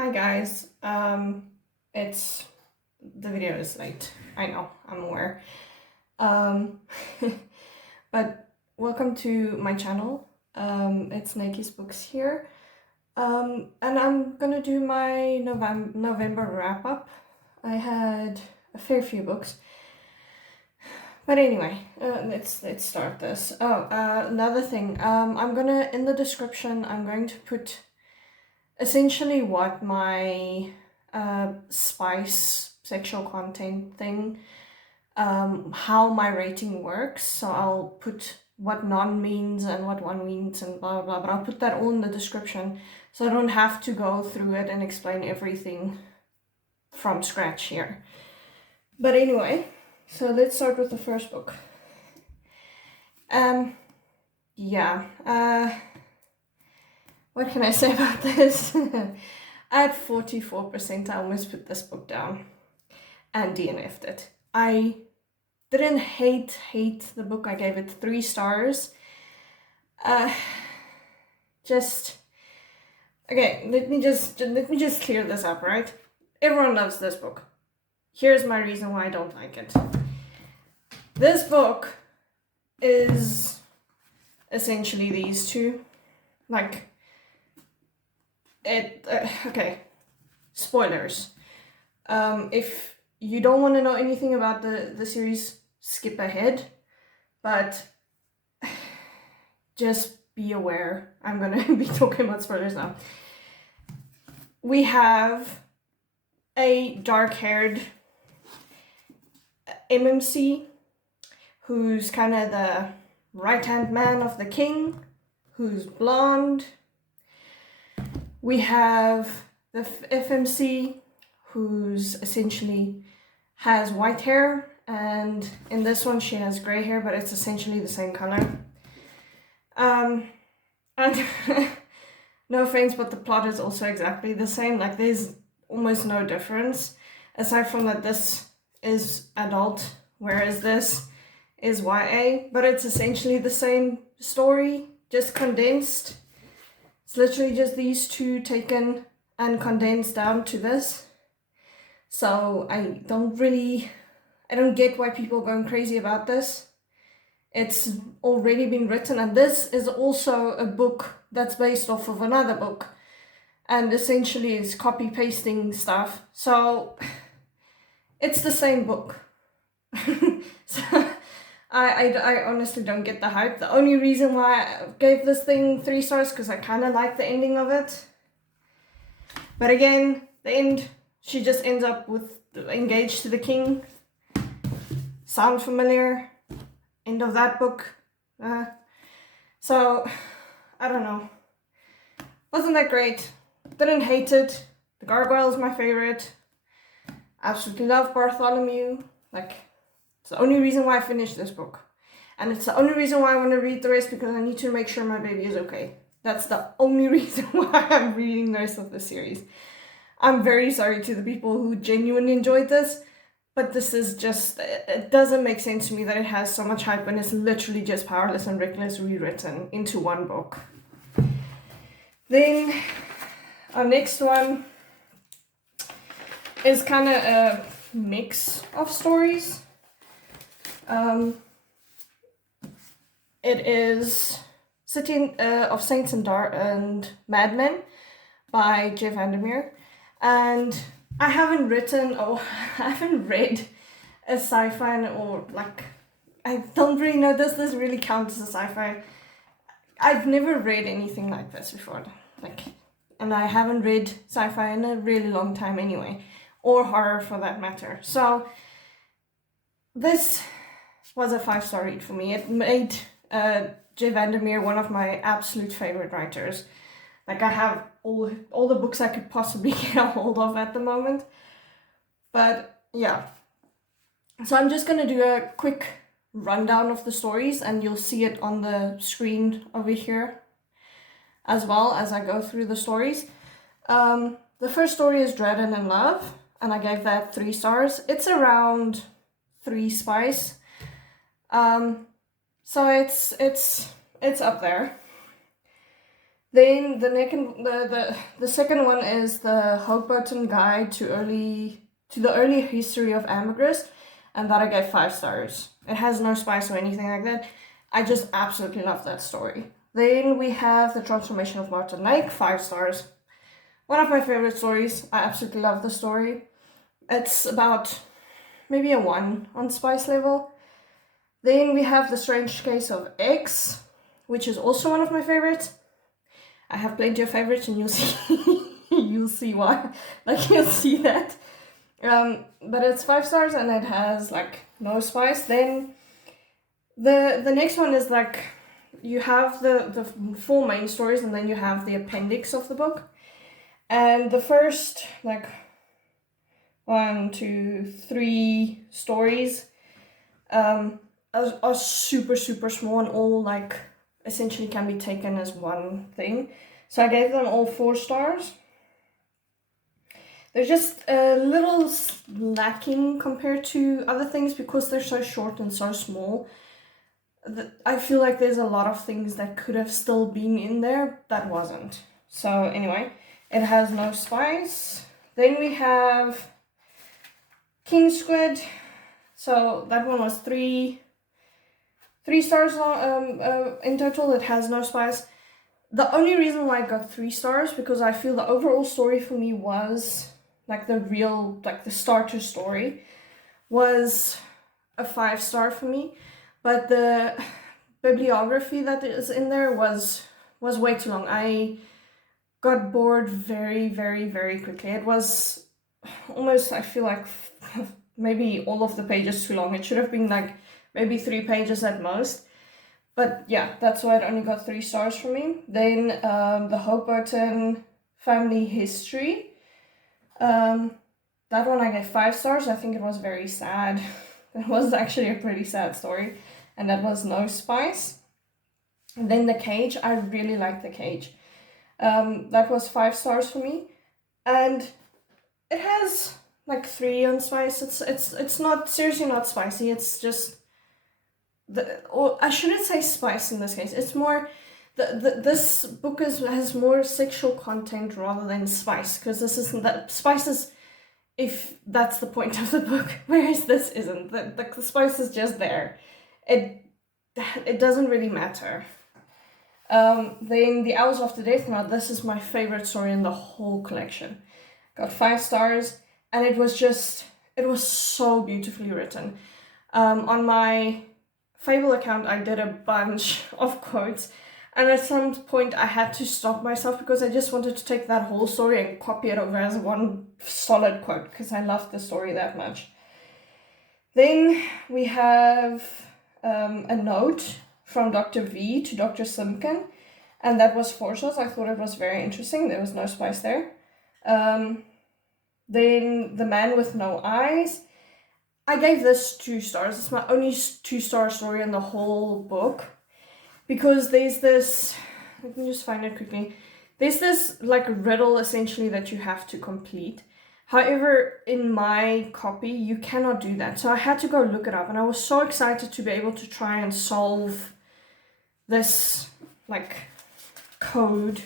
Hi guys, it's the video is late. I know, I'm aware. Um, but welcome to my channel. It's Nike's Books here. And I'm gonna do my November wrap up. I had a fair few books. But anyway, let's start this. Another thing. I'm gonna in the description. I'm going to put essentially what my spice sexual content thing, how my rating works. So I'll put what none means and what one means and blah blah blah, but I'll put that all in the description so I don't have to go through it and explain everything from scratch here. But anyway, so let's start with the first book. What can I say about this? At 44%, I almost put this book down and DNF'd it. I didn't hate the book. I gave it 3 stars. Okay, let me just clear this up, right? Everyone loves this book. Here's my reason why I don't like it. This book is essentially these two. Okay, spoilers. If you don't want to know anything about the series, skip ahead. But just be aware, I'm gonna be talking about spoilers now. We have a dark-haired MMC who's kind of the right-hand man of the king, who's blonde. We have the FMC, who's essentially has white hair, and in this one she has gray hair, but it's essentially the same color. And no offense, but the plot is also exactly the same. Like, there's almost no difference, aside from that this is adult, whereas this is YA, but it's essentially the same story, just condensed. It's literally just these two taken and condensed down to this. So I don't get why people are going crazy about this. It's already been written, and this is also a book that's based off of another book, and essentially is copy pasting stuff. So it's the same book. So I honestly don't get the hype. The only reason why I gave this thing 3 stars because I kind of like the ending of it. But again, the end, she just ends up with engaged to the king. Sound familiar? End of that book. So, I don't know. Wasn't that great. Didn't hate it. The Gargoyle is my favorite. Absolutely love Bartholomew. Like, it's the only reason why I finished this book. And it's the only reason why I want to read the rest, because I need to make sure my baby is okay. That's the only reason why I'm reading the rest of the series. I'm very sorry to the people who genuinely enjoyed this, but this is just, it doesn't make sense to me that it has so much hype when it's literally just Powerless and Reckless rewritten into one book. Then our next one is kind of a mix of stories. It is City of Saints and Madmen by Jeff Vandermeer. And I haven't read a sci-fi, or like, I don't really know, does this really count as a sci-fi? I've never read anything like this before, and I haven't read sci-fi in a really long time anyway, or horror for that matter. So this was a 5-star read for me. It made Jeff Vandermeer one of my absolute favorite writers. Like, I have all the books I could possibly get a hold of at the moment. But yeah. So I'm just gonna do a quick rundown of the stories, and you'll see it on the screen over here as well as I go through the stories. The first story is Dread and in Love, and I gave that 3 stars. It's around 3 spice. So it's up there. Then the second one is the Hope-Burton Guide to the Early History of Ambergris, and that I gave 5 stars. It has no spice or anything like that. I just absolutely love that story. Then we have The Transformation of Martin Lake, 5 stars. One of my favorite stories. I absolutely love the story. It's about maybe a 1 on spice level. Then we have The Strange Case of X, which is also one of my favorites. I have plenty of favorites, and you'll see you'll see why. Like, you'll see that. But it's 5 stars, and it has like no spice. Then the next one is like, you have the 4 main stories, and then you have the appendix of the book. And the first like 1, 2, 3 stories are super small, and all like essentially can be taken as one thing. So I gave them all 4 stars. They're just a little lacking compared to other things because they're so short and so small. I feel like there's a lot of things that could have still been in there that wasn't. So anyway, it has no spice. Then we have King Squid. So that one was 3 stars in total. It has no spice. The only reason why I got 3 stars, because I feel the overall story for me was like the starter story was a 5 star for me, but the bibliography that is in there was way too long. I got bored very quickly. It was almost, I feel like, maybe all of the pages too long. It should have been like maybe 3 pages at most. But yeah, that's why it only got 3 stars for me. Then the Hope-Burton Family History. That one I gave 5 stars. I think it was very sad. It was actually a pretty sad story. And that was no spice. And then The Cage. I really like The Cage. That was 5 stars for me. And it has like 3 on spice. It's not, seriously not spicy. It's just or I shouldn't say spice in this case. It's more this book has more sexual content rather than spice, because this isn't that spice is, if that's the point of the book, whereas this isn't. The spice is just there. It doesn't really matter. Then The Owls After Death. Now this is my favorite story in the whole collection. Got 5 stars, and it was so beautifully written. On my Fable account, I did a bunch of quotes, and at some point I had to stop myself because I just wanted to take that whole story and copy it over as one solid quote, because I loved the story that much. Then we have a note from Dr. V to Dr. Simpkin, and that was 4 stars. I thought it was very interesting. There was no spice there. Then The Man with No Eyes. I gave this 2 stars. It's my only 2-star story in the whole book, because there's this, let me just find it quickly. There's this like riddle essentially that you have to complete. However, in my copy, you cannot do that. So I had to go look it up, and I was so excited to be able to try and solve this like code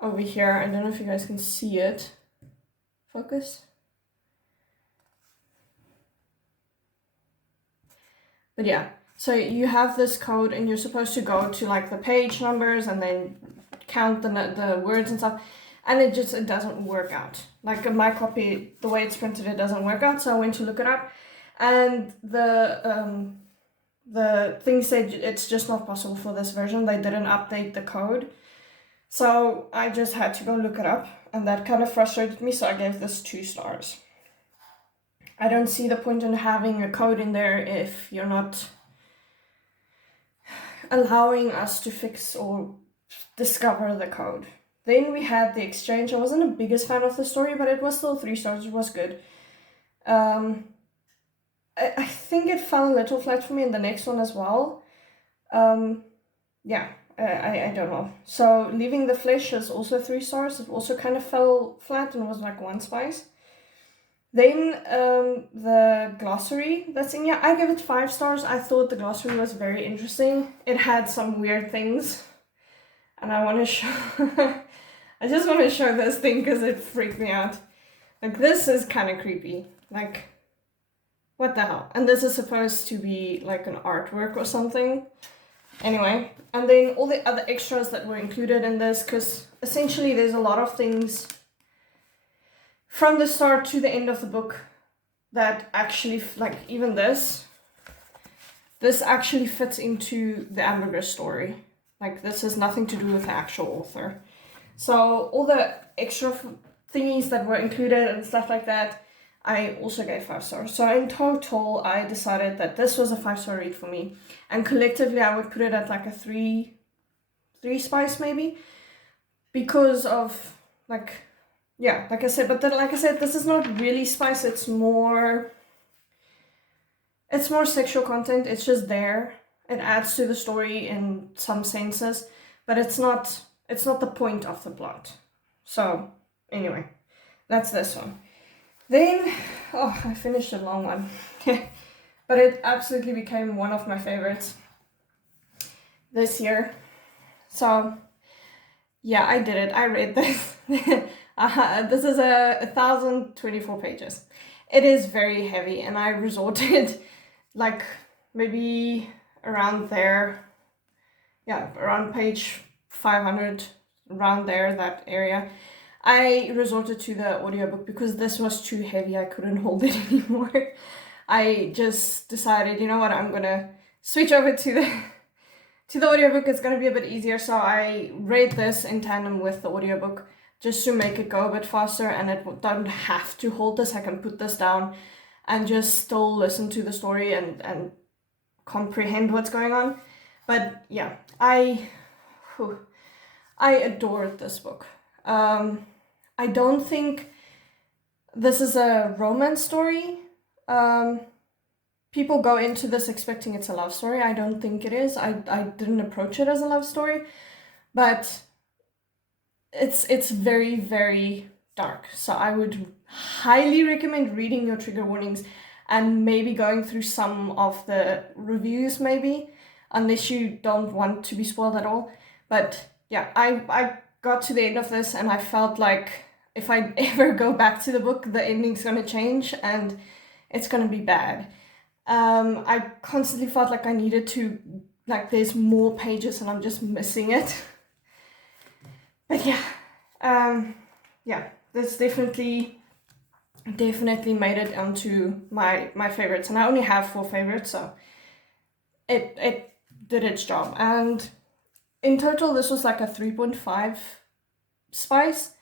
over here. I don't know if you guys can see it. Focus. But yeah, so you have this code, and you're supposed to go to like the page numbers and then count the words and stuff, and it doesn't work out. Like in my copy, the way it's printed, it doesn't work out. So I went to look it up, and the thing said it's just not possible for this version. They didn't update the code, so I just had to go look it up, and that kind of frustrated me. So I gave this 2 stars. I don't see the point in having a code in there if you're not allowing us to fix or discover the code. Then we had The Exchange. I wasn't the biggest fan of the story, but it was still 3 stars. It was good. I think it fell a little flat for me in the next one as well. Yeah, I don't know. So Leaving the Flesh is also 3 stars. It also kind of fell flat and was like 1 spice. Then the glossary that's in here, I give it 5 stars. I thought the glossary was very interesting. It had some weird things. and I want to show, I just want to show this thing because it freaked me out. Like, this is kind of creepy. Like, what the hell? And this is supposed to be like an artwork or something. Anyway, and then all the other extras that were included in this, because essentially there's a lot of things from the start to the end of the book that actually, like even this actually fits into the ambergris story. Like, this has nothing to do with the actual author. So all the extra thingies that were included and stuff like that, I also gave 5 stars. So in total, I decided that this was a 5-star read for me. And collectively, I would put it at like a 3 spice maybe. Because of, like, yeah, like I said, but then, like I said, this is not really spice. It's more sexual content. It's just there. It adds to the story in some senses, but it's not the point of the plot. So anyway, that's this one. Then, oh, I finished a long one, but it absolutely became one of my favorites this year. So yeah, I did it. I read this. This is 1,024 pages. It is very heavy, and I resorted like maybe around there. Yeah, around page 500, around there, that area. I resorted to the audiobook because this was too heavy. I couldn't hold it anymore. I just decided, you know what, I'm gonna switch over to the audiobook. It's gonna be a bit easier. So I read this in tandem with the audiobook just to make it go a bit faster, and it don't have to hold this. I can put this down and just still listen to the story and comprehend what's going on. But yeah, I adored this book. I don't think this is a romance story. People go into this expecting it's a love story. I don't think it is. I didn't approach it as a love story, but it's very, very dark. So I would highly recommend reading your trigger warnings and maybe going through some of the reviews maybe, unless you don't want to be spoiled at all. But yeah, I got to the end of this and I felt like if I ever go back to the book, the ending's gonna change and it's gonna be bad. I constantly felt like I needed to, like, there's more pages and I'm just missing it. But yeah, this definitely made it onto my favorites, and I only have 4 favorites, so it did its job. And in total, this was like a 3.5 spice.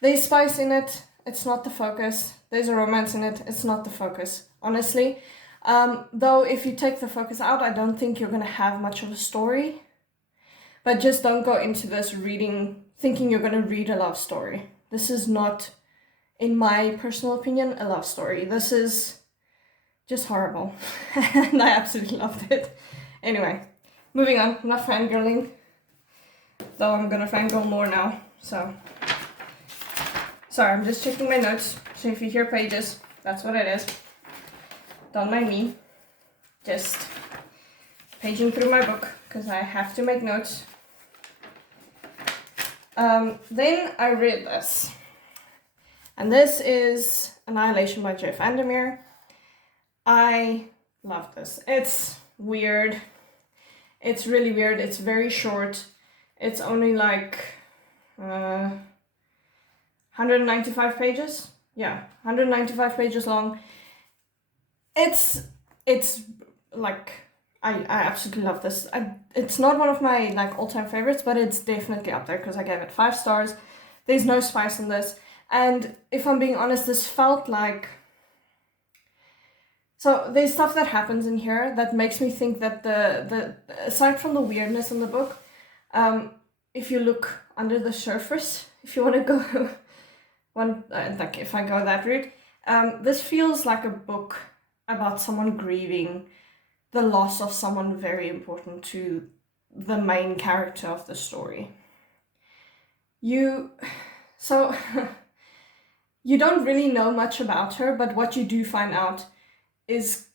There's spice in it, it's not the focus. There's a romance in it, it's not the focus, honestly. Though if you take the focus out, I don't think you're gonna have much of a story. But just don't go into this thinking you're gonna read a love story. This is not, in my personal opinion, a love story. This is just horrible. And I absolutely loved it. Anyway, moving on, enough fangirling. Though I'm gonna fangirl more now, so. Sorry, I'm just checking my notes. So if you hear pages, that's what it is. Don't mind me. Just paging through my book, because I have to make notes. Then I read this. And this is Annihilation by Jeff Vandermeer. I love this. It's weird. It's really weird. It's very short. It's only like 195 pages. Yeah, 195 pages long. It's like, I absolutely love this. It's not one of my like all-time favorites, but it's definitely up there because I gave it 5 stars. There's no spice in this. And if I'm being honest, this felt like... So there's stuff that happens in here that makes me think that the aside from the weirdness in the book, if you look under the surface, if you want to go like if I go that route, this feels like a book about someone grieving the loss of someone very important to the main character of the story. So you don't really know much about her, but what you do find out is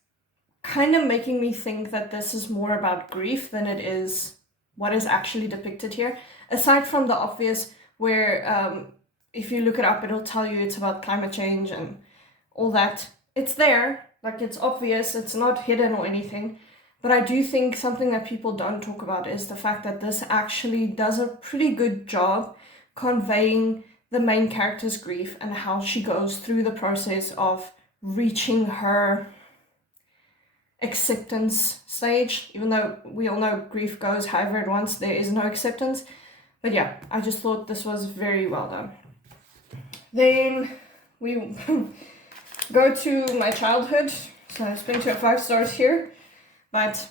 kind of making me think that this is more about grief than it is what is actually depicted here. Aside from the obvious, where if you look it up, it'll tell you it's about climate change and all that. It's there, like it's obvious, it's not hidden or anything. But I do think something that people don't talk about is the fact that this actually does a pretty good job conveying the main character's grief and how she goes through the process of reaching her acceptance stage, even though we all know grief goes however it wants, there is no acceptance. But yeah, I just thought this was very well done. Then we go to my childhood, so I spent 5 stars here, but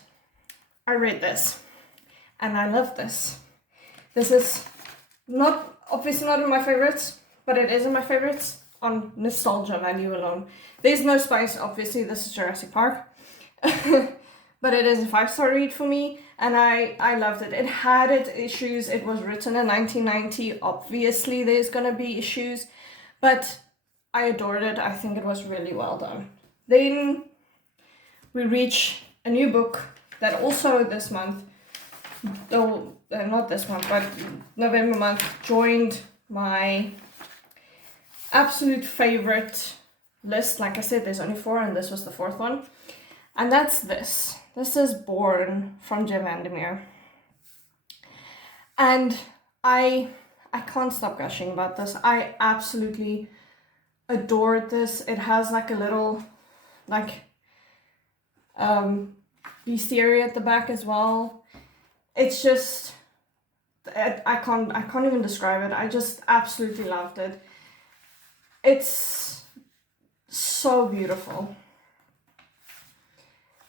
I read this and I love this. This is obviously not in my favorites, but it is in my favorites on nostalgia value alone. There's no spice, obviously, this is Jurassic Park. But it is a 5-star read for me, and I loved it. It had its issues. It was written in 1990. Obviously, there's gonna be issues, but I adored it. I think it was really well done. Then we reach a new book that also this month, though not this month, but November month, joined my absolute favorite list. Like I said, there's only 4, and this was the 4th one. And that's this. This is Born from J. Vandermeer. And I can't stop gushing about this. I absolutely adored this. It has like a little bestiary at the back as well. It's just, I can't even describe it. I just absolutely loved it. It's so beautiful.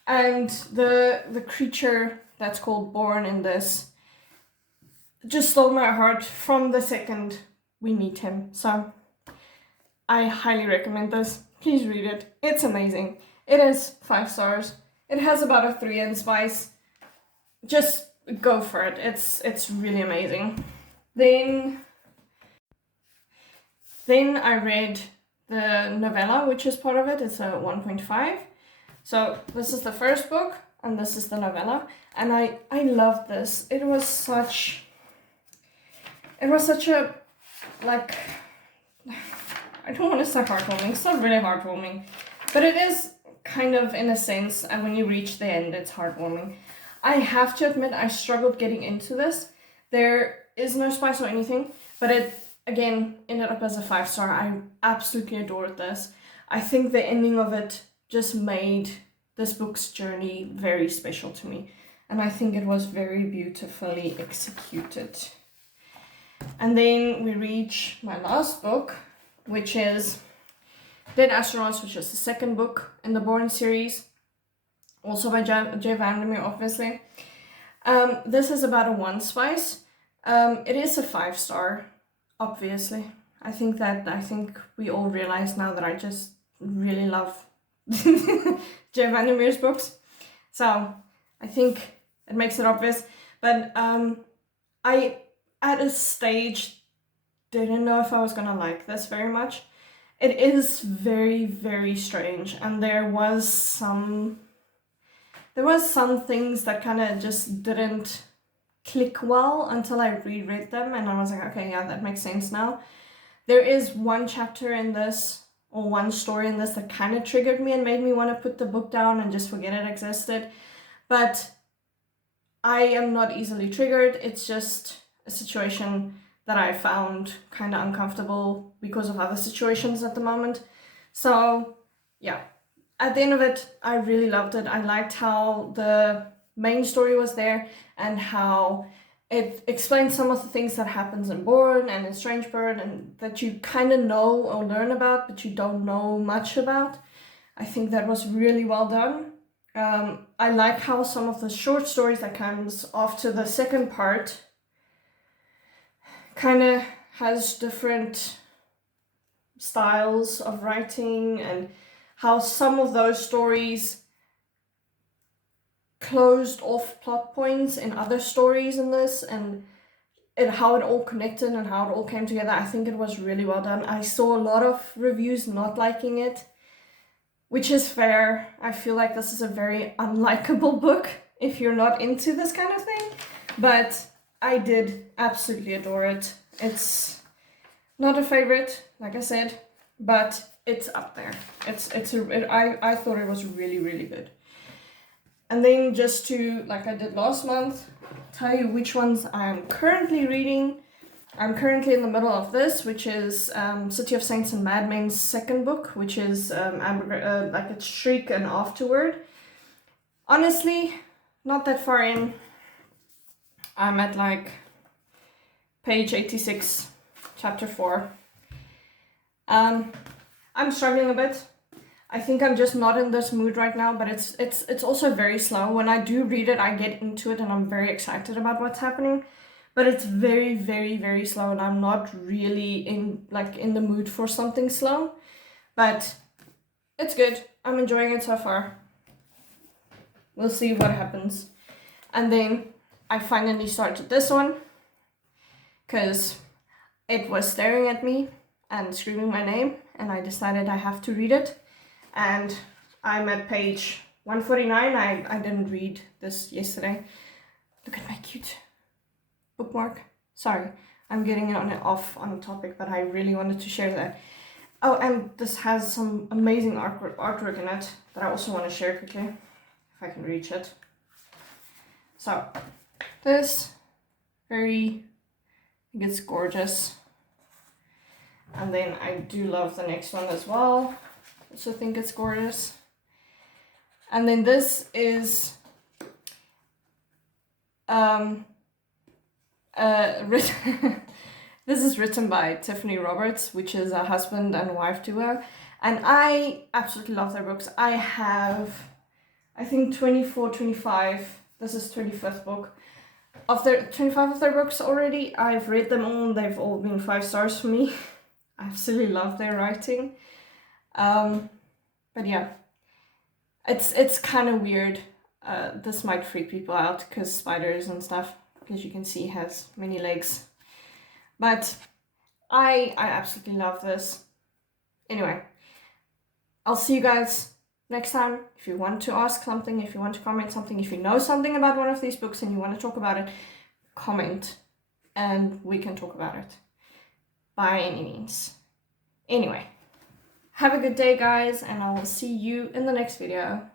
And the creature that's called Born in this just stole my heart from the second we meet him. So I highly recommend this. Please read it. It's amazing. It is 5 stars. It has about a 3 in spice. Just go for it. It's really amazing. Then I read the novella, which is part of it. It's a 1.5. So this is the first book, and this is the novella, and I loved this. It was such a, like, I don't want to say heartwarming. It's not really heartwarming, but it is kind of in a sense, and when you reach the end, it's heartwarming. I have to admit, I struggled getting into this. There is no spice or anything, but it, again, ended up as a 5-star. I absolutely adored this. I think the ending of it just made this book's journey very special to me, and I think it was very beautifully executed. And then we reach my last book, which is Dead Astronauts, which is the 2nd book in the Born series, also by J. Vandermeer, obviously. This is about a 1 spice. It is a 5-star, obviously. I think we all realize now that I just really love J. Vandermeer's books, so I think it makes it obvious. But I at a stage didn't know if I was gonna like this very much. It is very, very strange, and there was some things that kind of just didn't click well until I reread them, and I was like, okay, yeah, that makes sense now. There is one chapter in this, or one story in this, that kind of triggered me and made me want to put the book down and just forget it existed. But I am not easily triggered. It's just a situation that I found kind of uncomfortable because of other situations at the moment. So yeah, at the end of it, I really loved it. I liked how the main story was there and how it explains some of the things that happens in Born and in Strange Bird, and that you kind of know or learn about, but you don't know much about. I think that was really well done. I like how some of the short stories that comes after the second part kind of has different styles of writing, and how some of those stories closed off plot points in other stories in this, and how it all connected and how it all came together. I think it was really well done. I saw a lot of reviews not liking it, which is fair. I feel like this is a very unlikable book if you're not into this kind of thing. but I did absolutely adore it. It's not a favorite, like I said, but it's up there. I thought it was really, really good. And then just to, like I did last month, tell you which ones I'm currently reading. I'm currently in the middle of this, which is City of Saints and Madmen's second book, which is like it's Shriek and Afterward. Honestly, not that far in. I'm at like page 86, chapter 4. I'm struggling a bit. I think I'm just not in this mood right now, but it's also very slow. When I do read it, I get into it and I'm very excited about what's happening. But it's very, very, very slow, and I'm not really in the mood for something slow. But it's good. I'm enjoying it so far. We'll see what happens. And then I finally started this one because it was staring at me and screaming my name, and I decided I have to read it. And I'm at page 149. I didn't read this yesterday. Look at my cute bookmark. Sorry, I'm getting it off on a topic, but I really wanted to share that. Oh, and this has some amazing artwork in it that I also want to share quickly, if I can reach it. So, this, I think it's gorgeous. And then I do love the next one as well. Also think it's gorgeous. And then this is this is written by Tiffany Roberts, which is a husband and wife duo, and I absolutely love their books. I have, I think 24, 25, this is 25th book of their 25 of their books already. I've read them all, they've all been 5 stars for me. I absolutely love their writing. But yeah, it's kind of weird. This might freak people out because spiders and stuff, because you can see it has many legs. But I absolutely love this. Anyway, I'll see you guys next time. If you want to ask something, if you want to comment something, if you know something about one of these books and you want to talk about it, comment and we can talk about it by any means. Anyway, have a good day, guys, and I will see you in the next video.